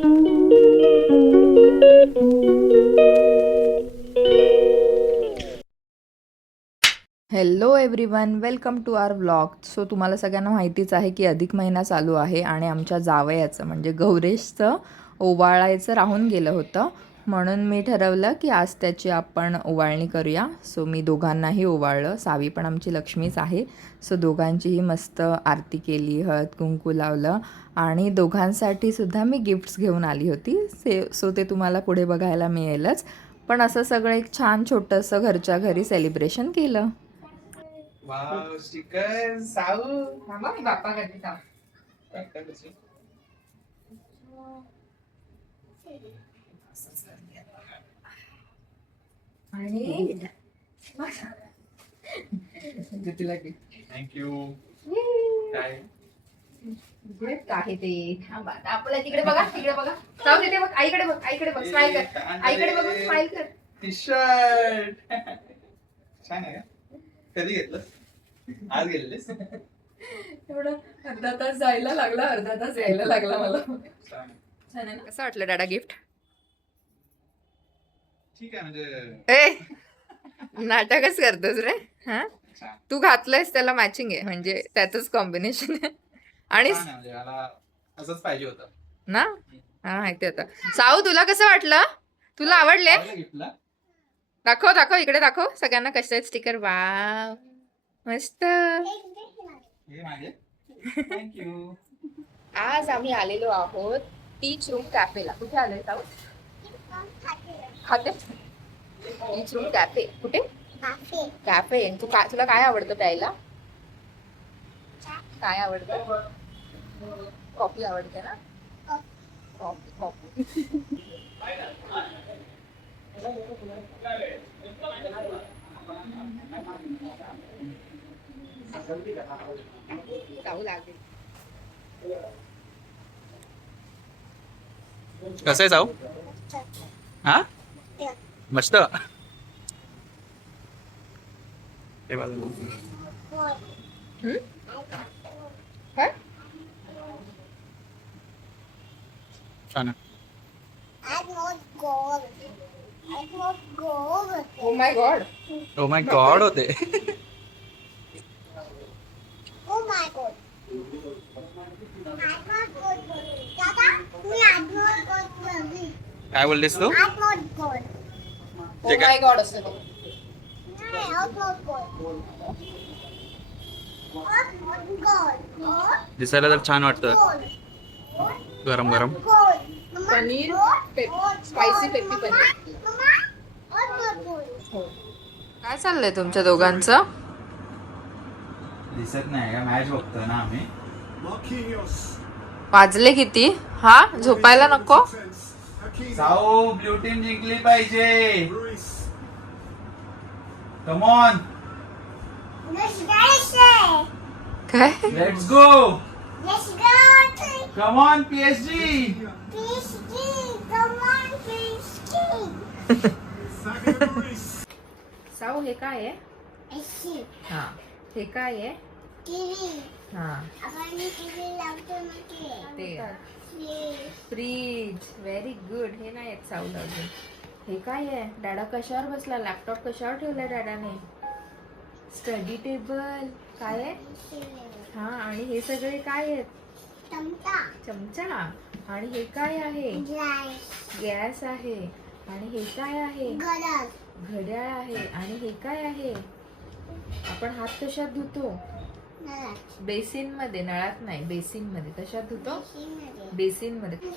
Hello everyone, welcome to our vlog. So तुम्हाला सगळ्यांना माहितीच आहे की अधिक महिना चालू आहे आणि आमच्या जावयाचं म्हणजे गौरेशचं ओवाळायचं राहून गेलं होतं. म्हणून मी ठरवलं की आज त्याची आपण ओवाळणी करूया. सो मी दोघांनाही ओवाळलं. सावी पण आमची लक्ष्मीच आहे. सो दोघांचीही मस्त आरती केली, हळद कुंकू लावलं आणि दोघांसाठी सुद्धा मी गिफ्ट्स घेऊन आली होती. सो ते तुम्हाला पुढे बघायला मिळेलच. पण असं सगळं एक छान छोटंसं घरच्या घरी सेलिब्रेशन केलं. वाव स्टिकर साऊ थांबा मी बाप्पा करते थांब. आणि तिला थँक्यू. काय गिफ्ट आहे ते. थांबा आपल्या तिकडे बघा, तिकडे बघा. जाऊ तिथे बघ, आईकडे बघ, आईकडे बघ, स्माइल कर. आईकडे बघ, स्माइल कर. टी शर्ट छान आहे का? कधी घेतलं? आज गेलेस? एवढं अर्धा तास जायला लागला, अर्धा तास यायला लागला मला. छान छान आहे ना? कसं वाटलं दादा गिफ्ट? ठीक आहे म्हणजे ए नाटकच करतोस रे. हा छान तू घातलंयस त्याला मॅचिंग आहे म्हणजे त्यातच कॉम्बिनेशन आहे. आणि छान आहे म्हणजे मला असंच पाहिजे होतं ना, हा माहिती होतं. साऊ तुला कसं वाटलं? तुला आवडले? गिफ्टला. दाखव दाखव, इकडे दाखव सगळ्यांना कसे आहेत स्टिकर. वाव मस्त. हे माझे थँक्यू. आज आम्ही आलेलो आहोत टीच रूम कॅफेला. कुठे आलोय साऊ? खाते टीच रूम कॅफे. कुठे? कॅफे. तुला काय आवडतं प्यायला? काय आवडतं? कॉफी आवडते ना? Coffee coffee. जाऊ लागेल. कसं आहे साऊ? हा मस्त. हे बघ. काय? छान आहे. Oh my God. Oh my God होते. काय बोलतेस तू? ओ माय गॉड असतं ते. दिसायला तर छान वाटतं. गरम गरम. Paneer spicy peppy paneer. काय चाललंय तुमच्या दोघांचं? दिसत नाही का? मॅच बघतोय ना आम्ही. वाजले किती? हा झोपायला नको? साऊ ब्ल्यू टीम जिंकली पाहिजे. कम ऑन काय? Let's go. Come on PSG. साऊ हे काय आहे? हा हे काय आहे? हा ते फ्रीज. Very good. हे नाही आहेत साऊला अजून. हे काय आहे? डाडा कशावर बसला? लॅपटॉप कशावर ठेवलाय डाडाने? Study table. काय आहे? हा आणि हे सगळे काय आहेत? चमचा. आणि हे काय आहे? गॅस आहे. आणि हे काय आहे? घड्याळ आहे. आणि हे काय आहे? आपण हात कशात धुतो? बेसिन मध्ये. नळात नाही, बेसिन मध्ये. कशात धुतो? बेसिन मध्ये.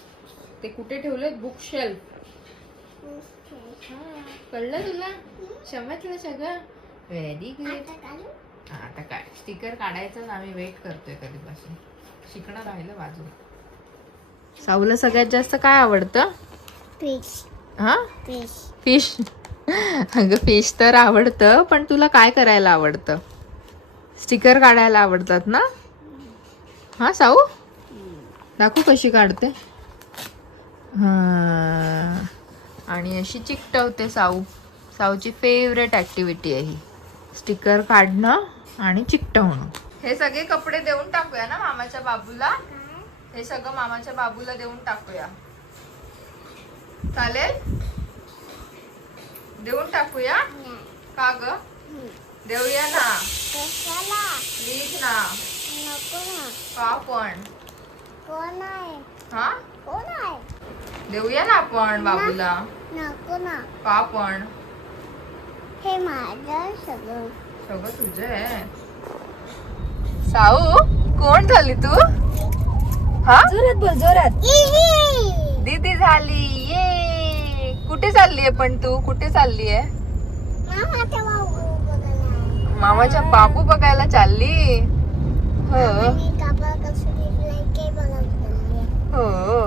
ते कुठे ठेवलं? Book shelf. हा कळलं तुला? समजलं सगळं? Very good. आता काय स्टिकर काढायचं आम्ही वेट करतोय कधीपासून. शिकणं राहिलं बाजूला. साऊला सगळ्यात जास्त काय आवडतं? फिश. हा फिश. अगं फिश तर आवडतं, पण तुला काय करायला आवडतं? स्टिकर काढायला आवडतात ना? हा साऊ दाखवू कशी काढते. हा आणि अशी चिकटवते साऊ. साऊची फेवरेट ऍक्टिव्हिटी आहे ही, स्टिकर काढणं आणि चिकटवणं. हे सगळे कपडे देऊन टाकूया ना मामाच्या बाबूला. हे सगळं मामाच्या बाबूला देऊन टाकूया. चालेल? देऊन टाकूया का ग? देऊया ना, प्लीज ना. का पण हा देऊया ना आपण बाबूला. का पण हे माझं सगळं सगळं तुझं आहे. साऊ कोण झाली तू? हा जोरात बोल, जोरात. दीदी झाली. ये कुठे चालली आहे पण तू? कुठे चालली आहे? मामाच्या बाबू बघायला चालली. हो हो.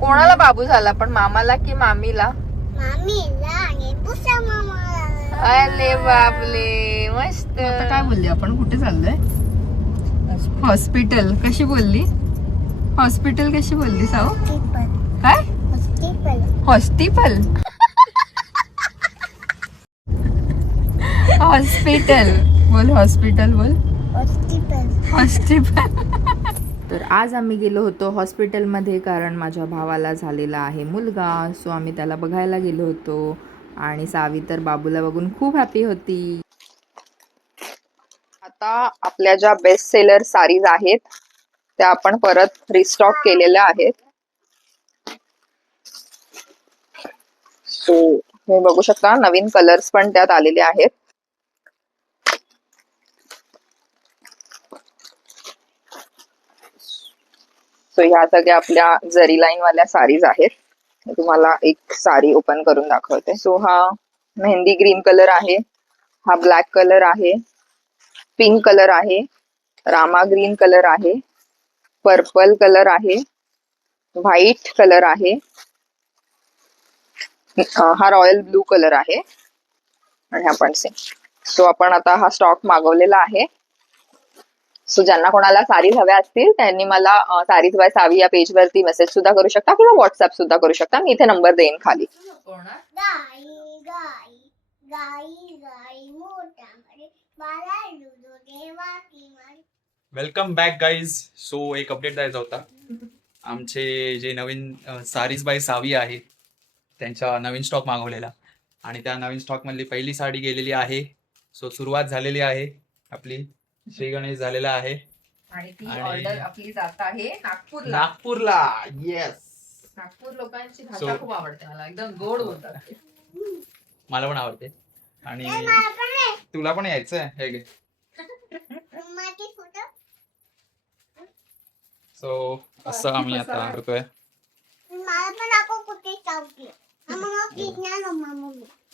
कोणाला बाबू झाला पण, मामाला की मामीला? अरे बापले, मस्त. आता काय बोलली आपण? कुठे चाललोय? हॉस्पिटल. कशी बोलली? हॉस्पिटल कशी बोलली साऊ? काय? हॉस्पिटल. हॉस्पिटल बोल. हॉस्पिटल बोल. हॉस्पिटल. तर आज आम्ही गेलो होतो हॉस्पिटलमध्ये, कारण माझ्या भावाला झालेला आहे मुलगा. सो आम्ही त्याला बघायला गेलो होतो. आणि सावी तर बाबूला बघून खूप हॅपी होती. आता आपल्या ज्या बेस्ट सेलर साडीज आहेत त्या आपण परत रिस्टॉक केलेल्या आहेत. सो हे बघू शकता, नवीन कलर्स पण त्यात आलेले आहेत. सो ह्या सगळ्या आपल्या जरी लाईन वाल्या साडीज आहेत. मी तुम्हाला एक साडी ओपन करून दाखवते. सो हा मेहंदी ग्रीन कलर आहे, हा ब्लॅक कलर आहे, पिंक कलर आहे, रामा ग्रीन कलर आहे, पर्पल कलर आहे, व्हाईट कलर आहे, हा रॉयल ब्लू कलर आहे आणि हा पण सेम. सो आपण आता हा स्टॉक मागवलेला आहे. सो ज्यांना कोणाला साडीज हव्या असतील त्यांनी मला साडीज बाय सावी या पेज वरती मेसेज सुद्धा करू शकता किंवा व्हॉट्सअप सुद्धा करू शकता. मी इथे नंबर देईन खाली. गाई गाई गाई गाई मोठा बाला लुडो देवा की. Welcome back guys. सो एक अपडेट द्यायचा होता. आमचे जे नवीन सारीज बाय सावी आहे त्यांचा नवीन स्टॉक मागवलेला आणि त्या नवीन स्टॉक मधली पहिली साडी गेलेली आहे. सो सुरुवात झालेली आहे आपली. श्री गणेश झालेला आहे आणि ती आणि- ऑर्डर आपली जात आहे नागपूरला. नागपूरला. येस. नागपूर लोकांची So- भाषा खूप आवडते मला, एकदम गोड बोलतात. मला पण आवडते आणि तुला पण यायचंय. हे घे. सो असं आम्ही आता करतोय. मला पण दाखव कुठे चावते.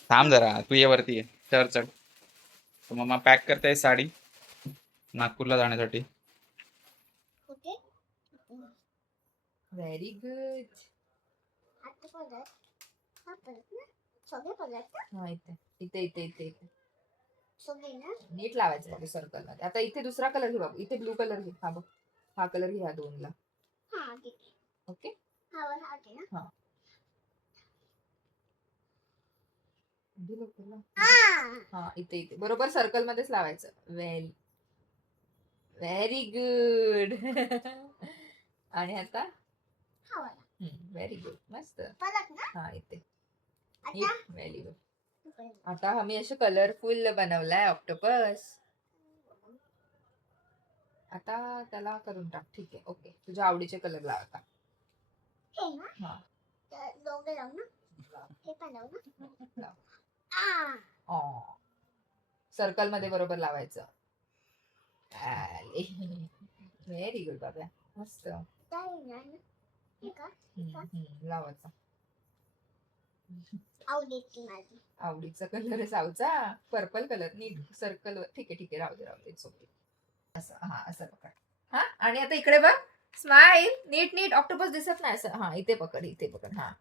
थांब जरा, तू ये वरती ये. चढ चढ. तर मम्मा पॅक करते साडी नागपूरला जाण्यासाठी. कुठे व्हेरी गुड. हा इथे इथे इथे इथे इथे नीट लावायचं आहे सर्कल मध्ये. आता इथे दुसरा कलर घे बाबू. इथे ब्लू कलर घे. हा बघ, हा कलर घे ह्या दोनला. ओके. हा हा इथे इथे बरोबर सर्कल मध्येच लावायचं. Very good. आणि आता व्हेरी गुड, मस्त. हा इथे व्हेरी गुड. आता आम्ही असे कलरफुल बनवलाय ऑक्टोपस. आता त्याला करून टाक. ठीक आहे, ओके. तुझ्या आवडीचे कलर लाव आता. हा सर्कल मध्ये बरोबर लावायचं. व्हेरी गुड बाबा, मस्त. लावायचा आवडीचा कलर सावचा पर्पल कलर. नीट सर्कल. ठीक आहे ठीक आहे, राहू दे राहू दे. ओके. असं, हा असं पकड. हा आणि आता इकडे बघ, स्माइल. नीट नीट. ऑक्टोपस दिसत नाही असं. हा इथे पकड, इथे पकड. हा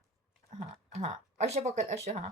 हा हा असे पकड, असे. हा